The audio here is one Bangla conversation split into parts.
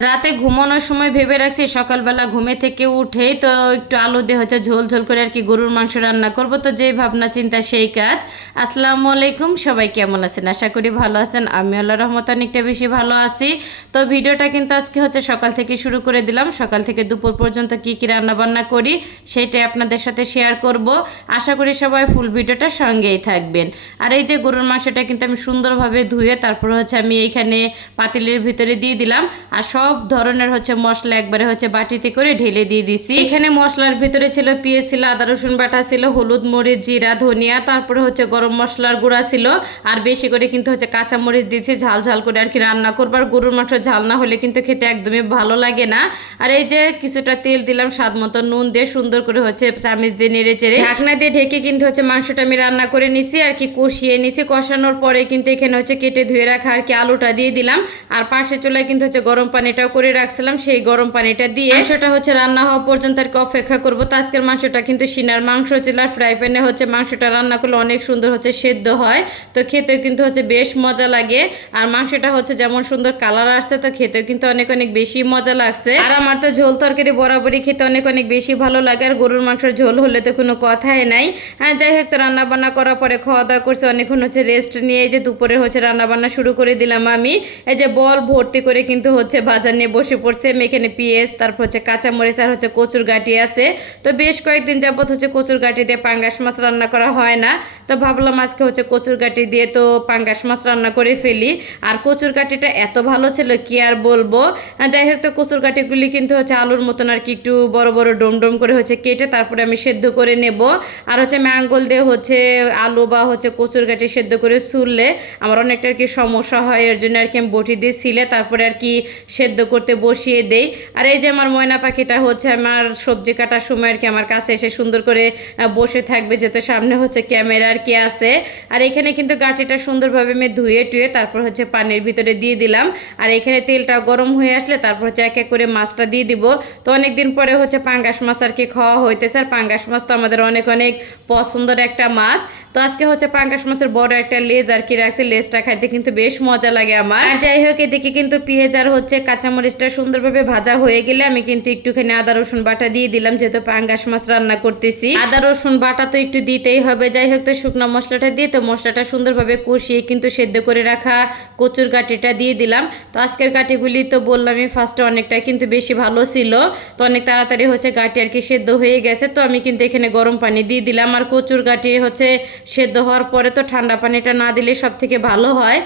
রাতে ঘুমানোর সময় ভেবে রাখছি সকালবেলা ঘুমে থেকে উঠেই তো একটু আলু দিয়ে হচ্ছে ঝোল ঝোল করে আর কি গরুর মাংস রান্না করব, তো যেই ভাবনা চিন্তা সেই কাজ। আসসালামু আলাইকুম, সবাই কেমন আছেন? আশা করি ভালো আছেন। আমি আল্লাহর রহমতে অনেকটা বেশি ভালো আছি। তো ভিডিওটা কিন্তু আজকে হচ্ছে সকাল থেকে শুরু করে দিলাম। সকাল থেকে দুপুর পর্যন্ত কি কি রান্না বান্না করি সেটাই আপনাদের সাথে শেয়ার করব। আশা করি সবাই ফুল ভিডিওটা সঙ্গেই থাকবেন। আর এই যে গরুর মাংসটা কিন্তু আমি সুন্দরভাবে ধুয়ে তারপর হচ্ছে আমি এইখানে পাতিলের ভিতরে দিয়ে দিলাম, আর সব ধরনের হচ্ছে মশলা একবারে হচ্ছে বাটিতে করে ঢেলে দিয়ে দিছি। এখানে মশলার ভিতরে ছিল পেঁয়াজ, ছিল আদা রসুন বাটা, ছিল হলুদ মরিচ জিরা ধনিয়া, তারপরে হচ্ছে গরম মশলার গুঁড়া ছিল, আর বেশি করে কিন্তু হচ্ছে কাঁচা মরিচ দিয়েছি ঝাল ঝাল করে আর কি রান্না করবার। গরুর মাংস ঝাল না হলে কিন্তু খেতে একদমই ভালো লাগে না। আর এই যে কিছুটা তেল দিলাম, স্বাদ মতো নুন দিয়ে সুন্দর করে হচ্ছে চামিচ দিয়ে নেড়ে চেড়ে ঢাকনা দিয়ে ঢেকে কিন্তু হচ্ছে মাংসটা আমি রান্না করে নিছি আর কি, কষিয়ে নিছি। কষানোর পরে কিন্তু এখানে হচ্ছে কেটে ধুয়ে রাখা আর কি আলুটা দিয়ে দিলাম, আর পাশে চুলায় কিন্তু হচ্ছে গরম পানিটাও করে রাখছিলাম, সেই গরম পানিটা দিয়ে মাংসটা হচ্ছে রান্না হওয়া পর্যন্ত আর কি অপেক্ষা করবো। তো আজকের মাংসটা কিন্তু সিনার মাংস ছিল, আর ফ্রাই প্যানে হচ্ছে মাংসটা রান্না করলে অনেক সুন্দর হচ্ছে সেদ্ধ হয়, তো খেতে কিন্তু হচ্ছে বেশ মজা লাগে। আর মাংসটা হচ্ছে যেমন সুন্দর কালার আসছে, তো খেতেও কিন্তু অনেক অনেক বেশি মজা লাগছে। আর আমার তো ঝোল তরকারি বরাবরই খেতে অনেক অনেক বেশি ভালো লাগে, আর গরুর মাংসের ঝোল হলে তো কোনো কথাই নাই। হ্যাঁ, যাই হোক, তো রান্না বান্না করার পরে খাওয়া দাওয়া করছে, অনেকক্ষণ হচ্ছে রেস্ট নিয়ে যে দুপুরে হচ্ছে রান্না বান্না শুরু করে দিলাম আমি। এই যে বল ভর্তি করে কিন্তু হচ্ছে বাজার নিয়ে বসে পড়ছে। এখানে পেঁয়াজ, তারপর হচ্ছে কাঁচামরিচ আর হচ্ছে কচুর গাঁটি আছে। তো বেশ কয়েকদিন যাবত হচ্ছে কচুর গাঁটি দিয়ে পাঙ্গাস মাছ রান্না করা হয় না, তো ভাবলাম আজকে হচ্ছে কচুর গাঁটি দিয়ে তো পাঙ্গাস মাছ রান্না করে ফেলি। আর কচুর গাঁটিটা এত ভালো ছিল কি আর বলবো। যাই হোক, তো কচুর গাঁটিগুলি কিন্তু হচ্ছে আলুর মতন আর কি একটু বড় বড় ডোম ডোম করে হচ্ছে কেটে তারপরে আমি সেদ্ধ করে নেব। আর হচ্ছে আমি আঙ্গুল দিয়ে হচ্ছে আলু বা হচ্ছে কচুর গাঁটি সেদ্ধ করে ছুললে আমার অনেকটা আর কি সমস্যা হয়, এর জন্য আর কি আমি বটি দিয়ে ছিলে তারপরে আর কি সেদ্ধ করতে বসিয়ে দেই। আর এই যে আমার ময়না পাখিটা হচ্ছে আমার সবজি কাটার সময় আর কি আমার কাছে এসে সুন্দর করে বসে থাকবে, যেহেতু সামনে হচ্ছে ক্যামেরা আর কি আছে। আর এখানে কিন্তু গাঁটিটা সুন্দরভাবে আমি ধুয়ে টুয়ে তারপর হচ্ছে পানির ভিতরে দিয়ে দিলাম। আর এখানে তেলটা গরম হয়ে আসলে তারপর হচ্ছে এক এক করে মাছটা দিয়ে দিব। তো অনেকদিন পরে হচ্ছে পাঙ্গাস মাছ আর কি খাওয়া হইতেছে, আর পাঙ্গাস মাছ তো আমাদের অনেক অনেক পছন্দের একটা মাছ। তো আজকে হচ্ছে পাঙ্গাস মাছের বড় একটা লেজ আর কি রাখছে, লেজটা খাইতে কিন্তু বেশ মজা লাগে আমার। আর যাই হোক, এদিকে কিন্তু পেঁয়াজ আর হচ্ছে কাঁচামরিচটা সুন্দরভাবে ভাজা হয়ে গেলে আমি কিন্তু একটুখানি আদা রসুন বাটা দিয়ে দিলাম, যেহেতু পাঙ্গাস মাছ রান্না করতেছি আদা রসুন বাটা তো একটু দিতেই হবে। যাই হোক, তো শুকনো মশলাটা দিয়ে তো মশলাটা সুন্দরভাবে কষিয়ে কিন্তু সেদ্ধ করে রাখা কচুর গাঁটিটা দিয়ে দিলাম। তো আজকের গাঁটিগুলি তো বললামই ফার্স্টে অনেকটা কিন্তু বেশি ভালো ছিল, তো অনেক তাড়াতাড়ি হচ্ছে গাঁটি আর কি সেদ্ধ হয়ে গেছে। তো আমি কিন্তু এখানে গরম পানি দিয়ে দিলাম, আর কচুর গাঁটি হচ্ছে সেদ্ধ হওয়ার পরে তো ঠান্ডা পানিটা না দিলে সব থেকে ভালো হয়।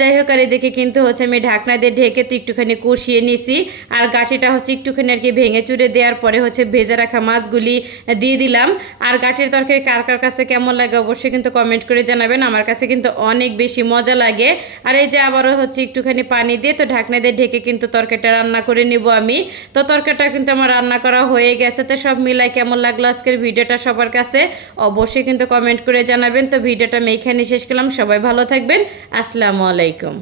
যাই হোক, আর এদিকে কিন্তু হচ্ছে আমি ঢাকনা দিয়ে ঢেকে তো একটুখানি কষিয়ে নিছি। আর গাঁটিটা হচ্ছে একটুখানি আর কি ভেঙে চুরে দেওয়ার পরে হচ্ছে ভেজে রাখা মাছগুলি দিয়ে দিলাম। আর গাঁটির তরকারি কার কার কাছে কেমন লাগে অবশ্যই কিন্তু কমেন্ট করে জানাবেন, আমার কাছে কিন্তু অনেক বেশি মজা লাগে। আর এই যে আবারও হচ্ছে একটুখানি পানি দিয়ে তো ঢাকনা দিয়ে ঢেকে কিন্তু তরকারিটা রান্না করে নিব আমি। তো তরকারিটা কিন্তু আমার রান্না করা হয়ে গেছে। তো সব মিলাই কেমন লাগলো আজকের ভিডিওটা সবার কাছে অবশ্যই কিন্তু কমেন্ট করে জানাবেন। তো ভিডিওটা আমি এখানে শেষ করলাম, সবাই ভালো থাকবেন। আসসালামু আলাইকুম।